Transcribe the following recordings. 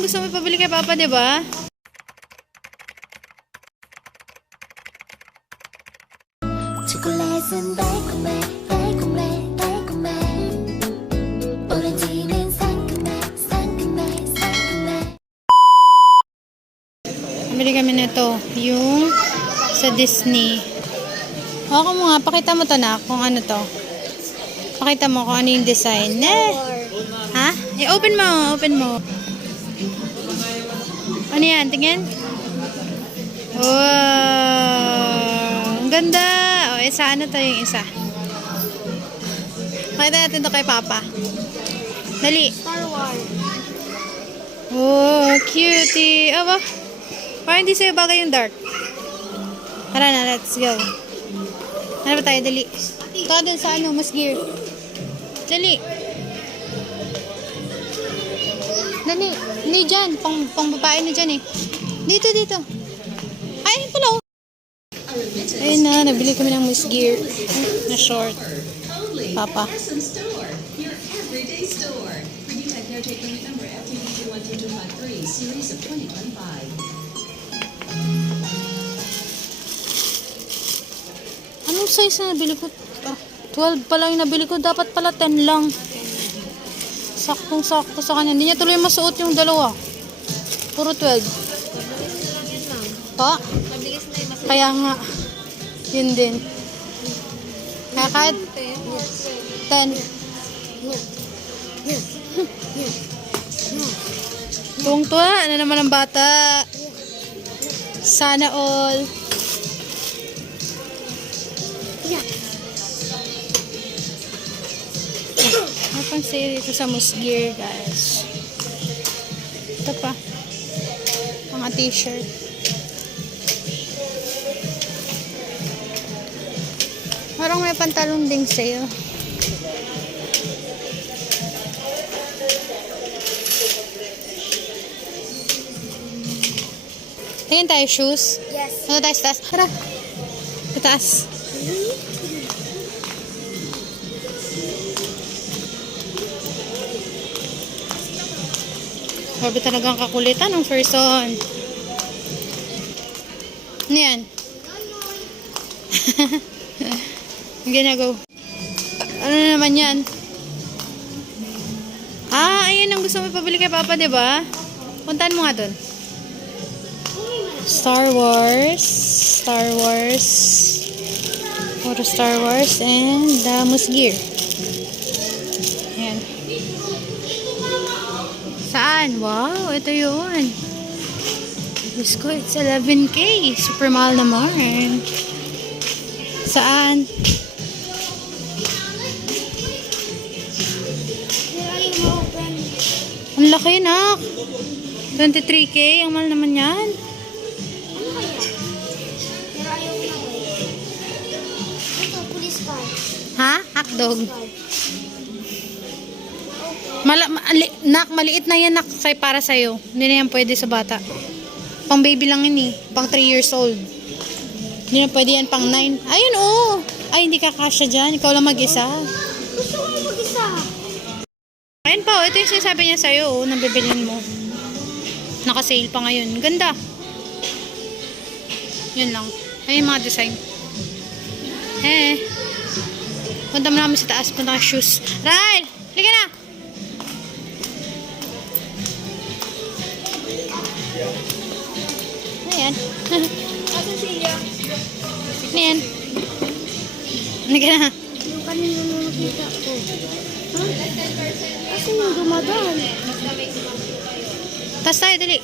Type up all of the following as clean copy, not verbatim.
ang gusto mo ipabili kay Papa, di ba? 초콜릿은 달콤해 달콤해 달콤해 오렌지는 상큼해 상큼해 상큼해 Bili kami nito, yung sa Disney. Ako mo nga, pakita mo to na kung ano to. Pakita mo kung ano yung design. Ha? Open mo, open mo. Ano yan? Tingin? Wow! Ang ganda! O, isa ano to yung isa? Pakita natin to kay Papa. Dali. Star Wars Oh, cutie. Aba, parang hindi sa'yo bagay yung dark. Tara na, let's go. Ano ba tayo? Dali. Ito dun sa ano, mas gear. Dali. Dali. Hindi dyan. Pang babae na dyan eh. Dito, dito. Ay, pala oh. Ayun na, nabili kami ng Miss Gear na short. Papa. Anong size na nabili ko? 12 pa lang yung nabili ko. Dapat pala 10 lang. Saktong-sakto sa kanya. Hindi niya tuloy masuot yung dalawa. Puro 12. Pa? Kaya nga. Yun din. Kaya kahit 10. Tuwang-tuwa. Ano naman ang bata? Sana all. Pang sale dito sa Musgear, guys. Ito pa. Mga t-shirt. Parang may pantalon ding sale. Tingin tayo shoes. Yes. Ano tayo sa taas? Tara. Sa taas. Grabe talagang kakulitan ng person. Ano yan? Ginagaw. Ano naman yan? Ah, ayun ang gusto mo ipabili kay Papa, di ba? Puntahan mo nga dun. Star Wars. Star Wars. Puro Star Wars and Musgear. Ayan. Saan? Wow, ito yun. Diyos ko, it's 11K. Super mahal naman. Saan? Ang laki, nak. 23K. Ang mahal naman yan. ito, police car Ha? Hotdog. Nak, maliit na yan, nak, para sa'yo. Hindi na yan pwede sa bata. Pang baby lang yun eh. Pang 3 years old. Hindi na pwede yan pang 9. Ayun, oh. Ay, hindi ka kasya dyan. Ikaw lang mag-isa. gusto ko mag-isa Ayun pa, oh. Ito yung sinasabi niya sa'yo, oh. Nang bibilhin mo. Naka-sale pa ngayon. Ganda. Yun lang. Ayun yung mga design. Punta mo namin sa taas. Punta ka shoes. Ryle! Liga na! Ayan. Kasi siya Ayan. Liga na. yung kanina nung nakita ko kasi yung dumadaan Taas tayo, dali.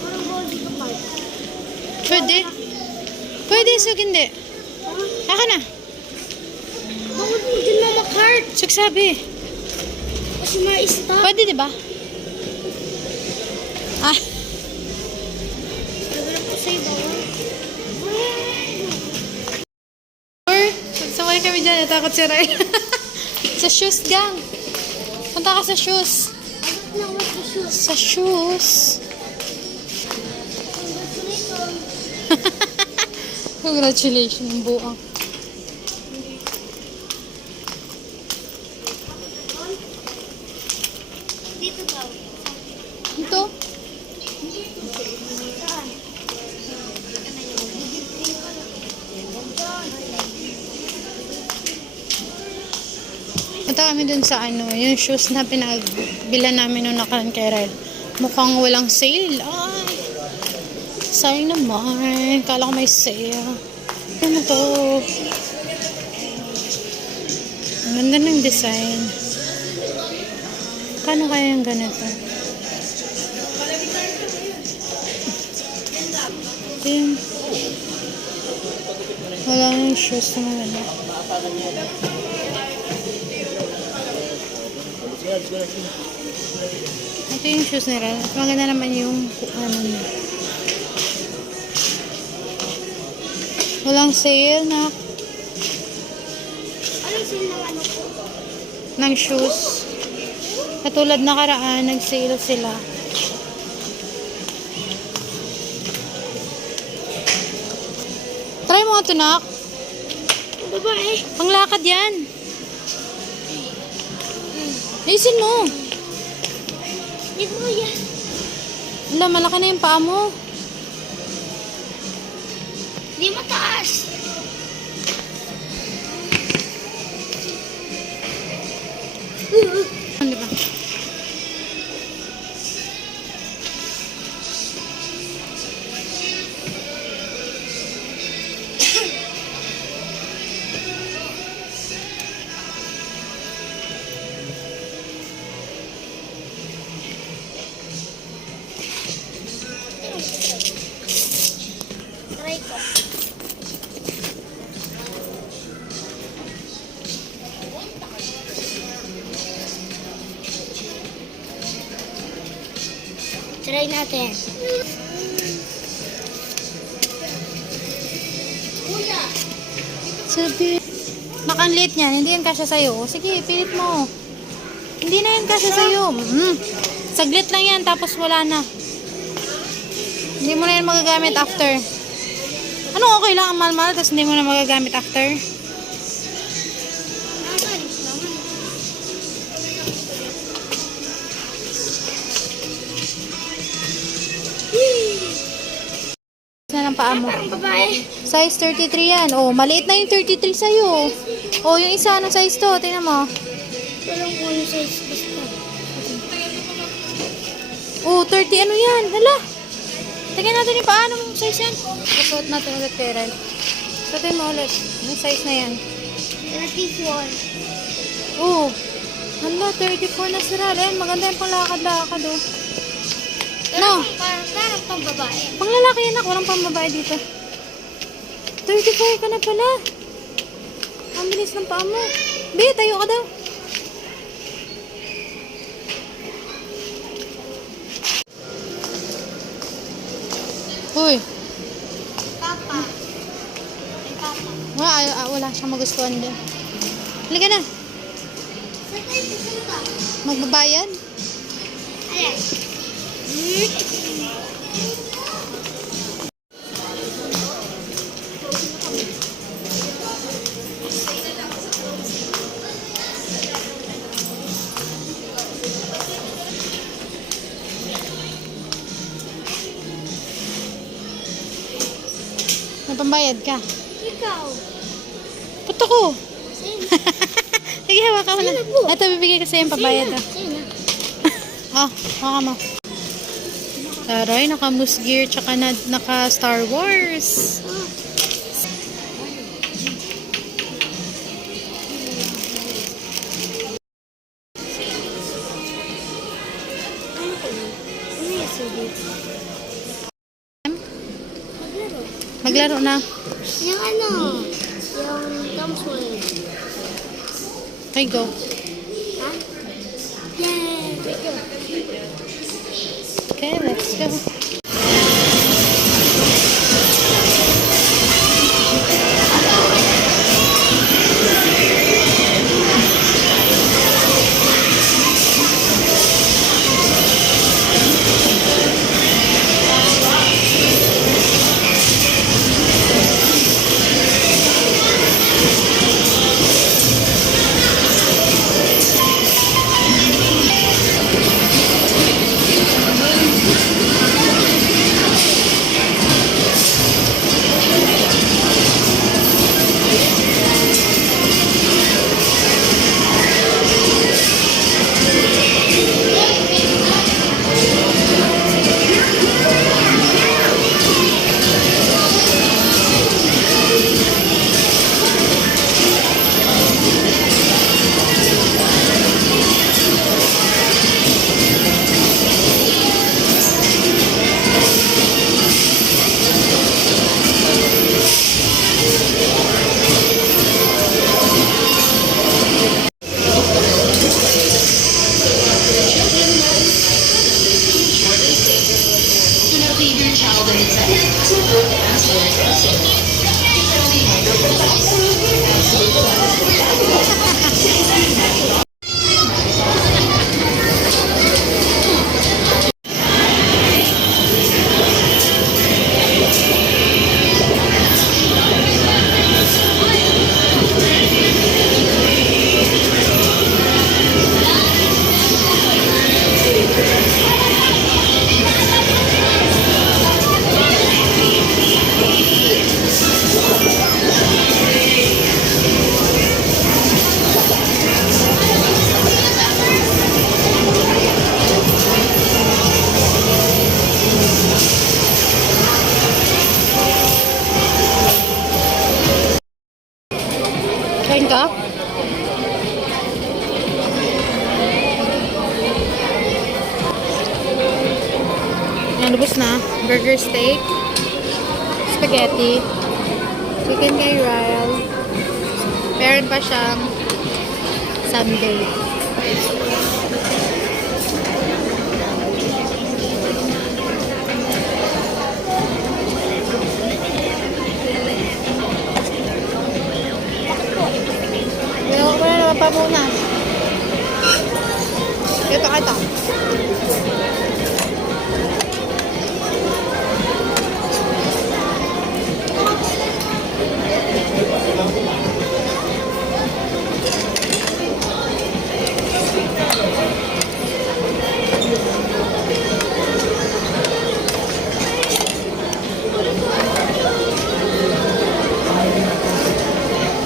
parang body ka pa Pwede. Pwede, sug hindi. Aka na. bakit mo din mamakart Sug sabi. kasi ma-stop Pwede, di ba? Ah. nagulap ko sa'yo bawal Or, sumali kami dyan. Natakot si Ray. Sa shoes, gang. Punta ka sa shoes. agad na ako sa shoes Sa shoes. Congratulations, buang. Dito daw. Ito? Saan? Punta kami dun sa ano, yung shoes na pinagbilan namin nung nakaraan kay Rel. Mukhang walang sale. Ay, sayang naman. Kala ko may sale. Ano to? Ang ganda ng design. Kano kaya yung ganito? Ayun. Wala nang shoes na maganda. Ito yung shoes nila. Maganda naman yung ano niya. Walang sale na Ano yung sila ng ano po? ng shoes. Katulad na karaan, nag-sale sila. Try mo nga ito, Nak. Babae. Panglakad yan. Ayusin mo. Di ko yan. Wala, malaki na yung paa mo. Di mataas. Di ba? Try ko. Try natin. Kuya. Sabi. Nakanlit niyan. Hindi yan kasya sa'yo. Sige, pilit mo. Hindi na yan kasya sa'yo. Saglit lang yan, tapos wala na. Hindi mo na yan magagamit after. Ano okay lang ang mahal-mahal, tapos hindi mo na magagamit after? Naman. Saan ang paa mo? Parang babae. Size 33 yan. Oh, maliit na yung 33 sa'yo. Oh, yung isa, anong size to? Tingnan mo. Walang kung ano size basta. Oh, 30 ano yan? Hala. Tingnan natin yung paa. Anong size yan? Kasuot natin ulit kay Ren. Suotin mo ulit. Anong size na yan? 34. Oh. Hala, 34 na si Ren. Ayan, maganda yung panglakad-lakad oh. No. Parang pang babae. Pang lalaki yan ako. Walang pang babae dito. 34 ka na pala. Ang bilis ng paa mo. Bi, tayo ka daw. Uy. Papa. Ay, papa. Wala siyang magustuhan din. Halika na. Saan tayo pupunta? Magbabayad? Ayan. May pambayad ka. Ikaw. Puto ko. Sa'yo. Sige, hawakan mo na. Sa'yo na po. Ito, bibigay ko sa'yo yung pambayad. Ah. Sa'yo na. Oh, hawakan mo. Taray, naka-Moose Gear tsaka naka-Star Wars. Ah. Ano ko yun? Ano yung sabi? Maglaro. Maglaro na. Yung ano? Yung thumbs wave. Okay, go. Ha? Yay! Okay, let's go. Kain ka? Yan, lubos na. Burger steak. Spaghetti. Chicken kay Ryle. Meron pa siyang sundae. Wala naman pa muna. Ito.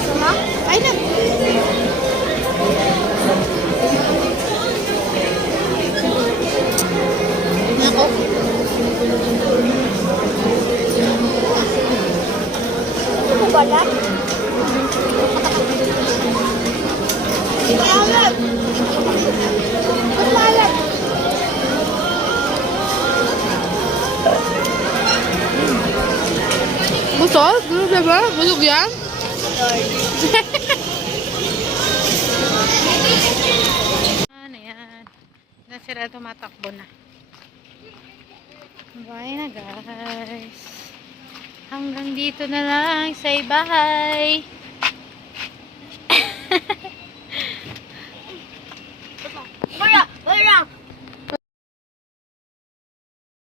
Sama? Ay na. Ako. Ano ba lang? Maalat! Mas maalat! Busog? Busog na ba? Busog yan? Ano yan? Na sila tumatakbo na. Bye na guys. Hanggang dito na lang sa bahay.